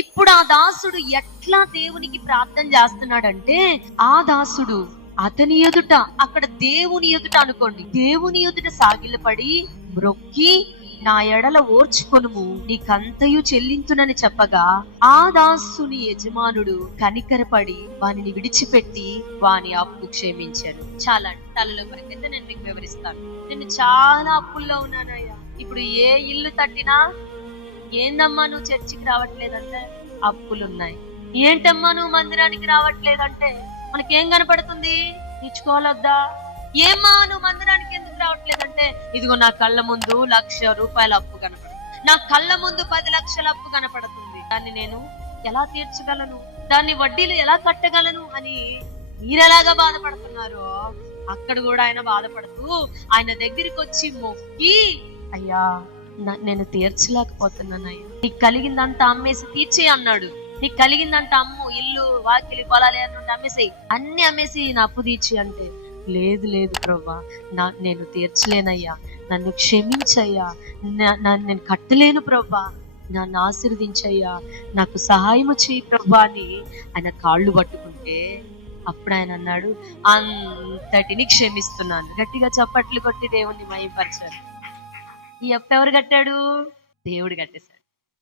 ఇప్పుడు ఆ దాసుడు ఎట్లా దేవునికి ప్రార్థన చేస్తున్నాడంటే, ఆ దాసుడు అతని ఎదుట, అక్కడ దేవుని ఎదుట అనుకోండి, దేవుని ఎదుట సాగిలపడి మ్రొక్కి, నా ఎడల ఓర్చుకొనుము, నీకంతయు చెల్లించునని చెప్పగా, ఆ దాసుని యజమానుడు కనికరపడి వానిని విడిచిపెట్టి వాని అప్పు క్షమించాను. చాలా తలలో పరికైతే నేను మీకు వివరిస్తాను. నేను చాలా అప్పుల్లో ఉన్నానయ్యా. ఇప్పుడు ఏ ఇల్లు తట్టినా, ఏందమ్మా నువ్వు చర్చికి రావట్లేదంటే అప్పులున్నాయి. ఏంటమ్మా నువ్వు మందిరానికి రావట్లేదంటే మనకేం కనపడుతుంది? తీర్చుకోవాలొద్దా? ఏమ్మా నువ్వు మందిరానికి ఎందుకు రావట్లేదంటే, ఇదిగో నా కళ్ళ ముందు 1,00,000 రూపాయల అప్పు కనపడుతుంది, నా కళ్ళ ముందు 10 లక్షల అప్పు కనపడుతుంది, దాన్ని నేను ఎలా తీర్చగలను, దాన్ని వడ్డీలు ఎలా కట్టగలను అని మీరెలాగా బాధపడుతున్నారో అక్కడ కూడా ఆయన బాధపడుతూ ఆయన దగ్గరికి వచ్చి మొక్కి, అయ్యా నేను తీర్చలేకపోతున్నానయ్యా, నీకు కలిగిందంతా అమ్మేసి తీర్చే అన్నాడు. నీకు కలిగిందంతా అమ్ము, ఇల్లు వాకిలి పొలాలు ఏమన్నా అమ్మేసేయి, అన్ని అమ్మేసి నా అప్పు తీర్చి అంటే, లేదు లేదు ప్రభా, నేను తీర్చలేనయ్యా, నన్ను క్షమించయ్యా, నేను కట్టలేను ప్రభా, నన్ను ఆశీర్వదించయ్యా, నాకు సహాయము చేయి ప్రభా అని ఆయన కాళ్ళు పట్టుకుంటే, అప్పుడు ఆయన అన్నాడు, అంతటిని క్షమిస్తున్నాను. గట్టిగా చప్పట్లు కొట్టి దేవుణ్ణి మహిమపరిచారు. ఈ అప్పు ఎవరు కట్టాడు? దేవుడు కట్టేశాడు.